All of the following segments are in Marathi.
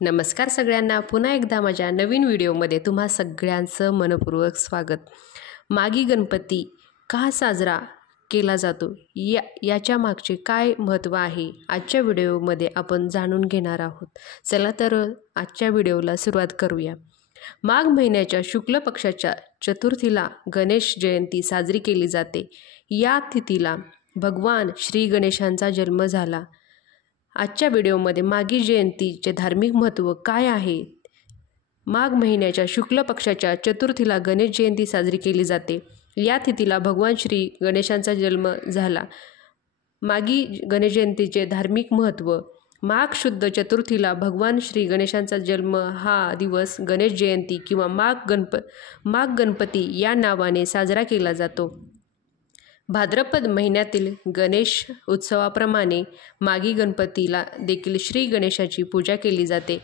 नमस्कार सगळ्यांना, पुन्हा एकदा माझ्या नवीन व्हिडिओमध्ये तुम्हा सगळ्यांचं मनपूर्वक स्वागत। मागी गणपती का साजरा केला जातो याच्या मागचे काय महत्त्व आहे आजच्या व्हिडिओमध्ये आपण जाणून घेणार आहोत। चला तर आजच्या व्हिडिओला सुरुवात करूया। माघ महिन्याच्या शुक्ल पक्षाच्या चतुर्थीला गणेश जयंती साजरी केली जाते। या तिथीला भगवान श्री गणेशांचा जन्म झाला। आजच्या व्हिडिओमध्ये मागी जयंतीचे धार्मिक महत्त्व काय आहे, माघ महिन्याच्या शुक्ल पक्षाच्या चतुर्थीला गणेश जयंती साजरी केली जाते। या तिथीला भगवान श्री गणेशांचा जन्म झाला। मागी गणेश जयंतीचे धार्मिक महत्त्व। माघ शुद्ध चतुर्थीला भगवान श्री गणेशांचा जन्म हा दिवस गणेश जयंती किंवा माघ गणपती या नावाने साजरा केला जातो। भाद्रपद महिन्यातील गणेश उत्सवाप्रमाणे मागी गणपतीला देखील श्री गणेशाची पूजा केली जाते।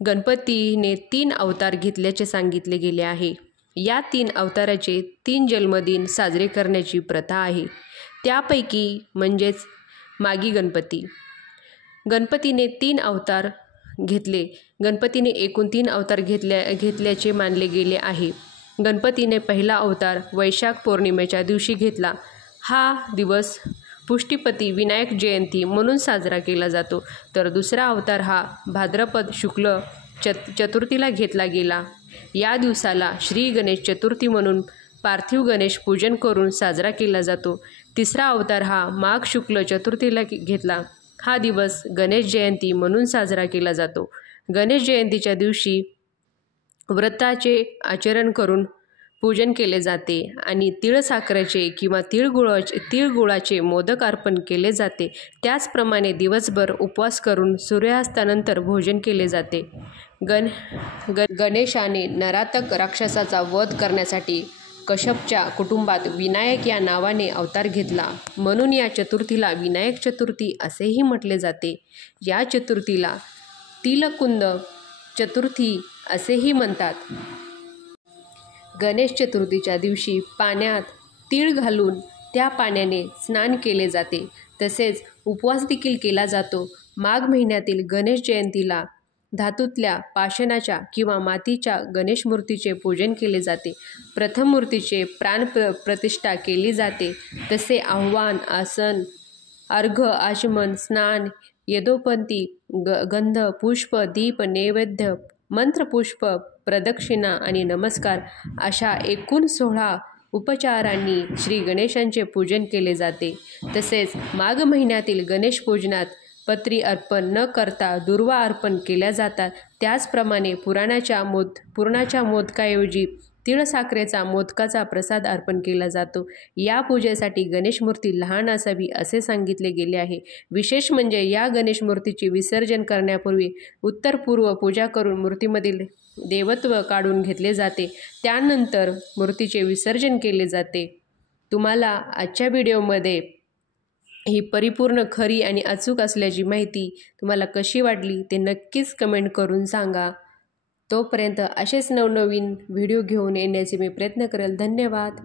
गणपतीने 3 अवतार घेतल्याचे सांगितले गेले आहे। या 3 अवताराचे 3 जन्मदिन साजरे करण्याची प्रथा आहे। त्यापैकी म्हणजेच मागी गणपती। गणपतीने 3 अवतार घेतले। गणपतीने एकूण 3 अवतार घेतल्याचे मानले गेले आहे। गणपतीने पहिला अवतार वैशाख पौर्णिमेच्या दिवशी घेतला। हा दिवस पुष्टीपती विनायक जयंती म्हणून साजरा केला जातो। तर दुसरा अवतार हा भाद्रपद शुक्ल चतुर्थीला घेतला गेला। या दिवसाला श्री गणेश चतुर्थी म्हणून पार्थिव गणेश पूजन करून साजरा केला जातो। तिसरा अवतार हा माघ शुक्ल चतुर्थीला घेतला। हा दिवस गणेश जयंती म्हणून साजरा केला जातो। गणेश जयंतीच्या दिवशी व्रताचे आचरण करून पूजन केले जाते आणि तीळ साखरेचे किंवा तिळगुळाचे मोदक अर्पण केले जाते। त्याचप्रमाणे दिवसभर उपवास करून सूर्यास्तानंतर भोजन केले जाते। गणेशाने नरातक राक्षसाचा वध करण्यासाठी कश्यपच्या कुटुंबात विनायक या नावाने अवतार घेतला, म्हणून या चतुर्थीला विनायक चतुर्थी असेही म्हटले जाते। या चतुर्थीला तिलकुंद चतुर्थी असेही म्हणतात। गणेश चतुर्थीच्या दिवशी पाण्यात तीळ घालून त्या पाण्याने स्नान केले जाते। तसेच उपवास देखील केला जातो। माघ महिन्यातील गणेश जयंतीला धातूतल्या पाषाणाच्या किंवा मातीच्या गणेश मूर्तीचे पूजन केले जाते। प्रथम मूर्तीचे प्राणप्रतिष्ठा केली जाते। तसे आवाहन, आसन, अर्घ, आचमन, स्नान, यज्ञोपवीत, गंध, पुष्प, दीप, नैवेद्य, मंत्रपुष्प, प्रदक्षिणा आणि नमस्कार अशा एकूण 16 उपचारांनी श्री गणेशांचे पूजन केले जाते। तसेच माघ महिन्यातील गणेश पूजनात पत्री अर्पण न करता दुर्वा अर्पण केल्या जातात। त्याचप्रमाणे पुरणाच्या मोदकाऐवजी तिळसाखरेचा मोदकाचा प्रसाद अर्पण केला जातो। या पूजेसाठी गणेश मूर्ती लहान असावी असे सांगितले गेले आहे। विशेष म्हणजे या गणेश मूर्तीचे विसर्जन करण्यापूर्वी उत्तर-पूर्व पूजा करून मूर्तीमधील देवत्व काढून घेतले जाते। त्यानंतर मूर्तीचे विसर्जन केले जाते। तुम्हाला आजच्या व्हिडिओमध्ये ही परिपूर्ण, खरी आणि अचूक असल्याची माहिती तुम्हाला कशी वाटली ते नक्कीच कमेंट करून सांगा। तोपर्यंत असेच नवनवीन व्हिडिओ घेऊन येण्याचे मी प्रयत्न करेल। धन्यवाद।